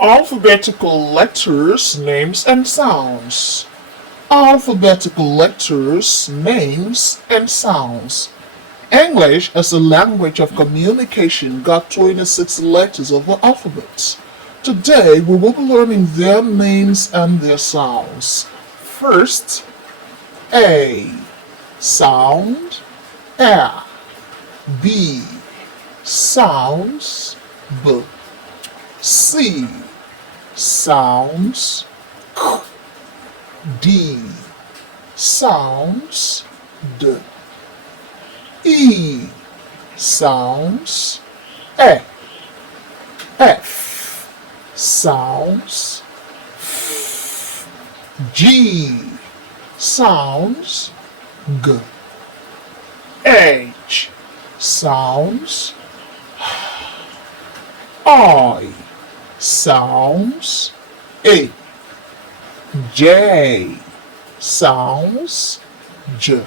Alphabetical letters, names, and sounds. Alphabetical letters, names, and sounds. English as a language of communication got 26 letters of the alphabet. Today we will be learning their names and their sounds. First, A. Sound A. B. Sounds B. C. Sounds K. D. Sounds D. E. Sounds E. F. Sounds F. G. Sounds G. H. Sounds I. Sounds A. J. Sounds J.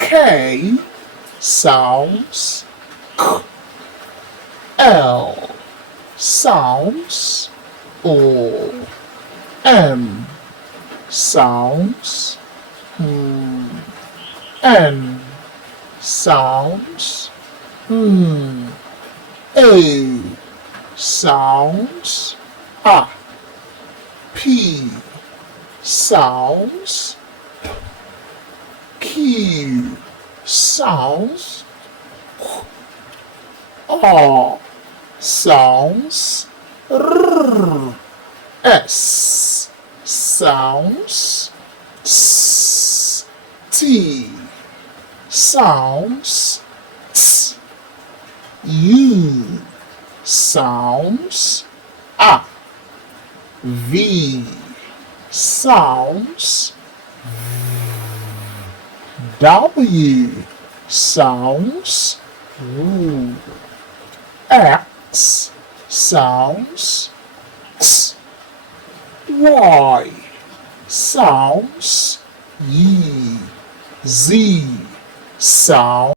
K. Sounds K. L. Sounds O. M. Sounds N. Sounds A. Sounds A. P. Sounds Q. Sounds R. Sounds R. S. Sounds S. T. Sounds T. U. Sounds A. V. Sounds W. Sounds W. X. Sounds X. Y. Sounds Y. Z. Sounds